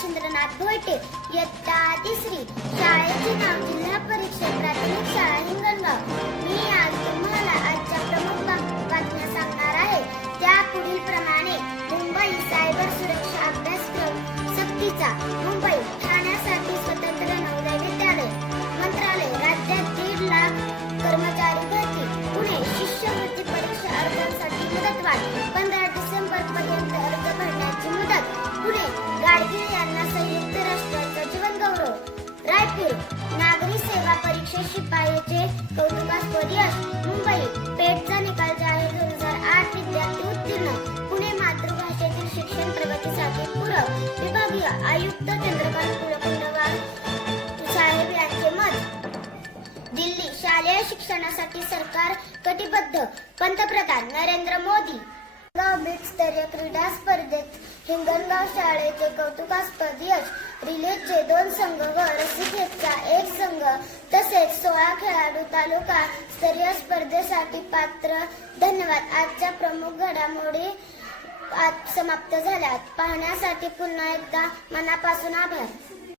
मच्छिंद्रनाथ भोयटे, इयत्ता तिसरी, शाळेचे नाव जिल्हा परिषद प्राथमिक शाळा हिंगणगाव। मी आज तुम्हाला आजच्या प्रमुख बातम्या सांगणार आहे। त्या पुढील प्रमाणे: मुंबई सायबर सुरक्षा अभ्यासक्रम सक्तीचा, मुंबई ठाण्यासाठी स्वतंत्र नवोदय विद्यालय मंत्रालय, राज्यात 1.5 लाख कर्मचारी भरती, पुणे शिष्यवृत्ती परीक्षा अर्जांसाठी मुदतवाढ, 15 डिसेंबर पर्यंत अर्ज भरण्याची मुदत, पुणे गाडगीळ यांना संयुक्त राष्ट्राचा जीवन गौरव, रायपूर नागरी सेवा परीक्षेत शिपाईचे कौतुकास्पद यश, मुंबई पेटचा निकाल जाहीर 2008 विद्यार्थी उत्तीर्ण, पुणे मातृभाषेतील शिक्षण प्रगतीसाठी पूरक, विभागीय आयुक्त चंद्रकांत कुलकर्णी साहेब यांचे मत, दिल्ली शालेय शिक्षणासाठी सरकार कटिबद्ध, पंतप्रधान नरेंद्र मोदी। बीट स्तरीय क्रीडा स्पर्धेत हिंगणगाव शाळेचे कौतुकास्पद यश, रिलेचे 2 संघ व रस्सीखेचचा 1 संघ तसेच 16 खेळाडू तालुका स्तरीय स्पर्धेसाठी पात्र। धन्यवाद। आजच्या प्रमुख घडामोडी समाप्त झाल्या। पाहण्यासाठी पुन्हा एकदा मनापासून आभार।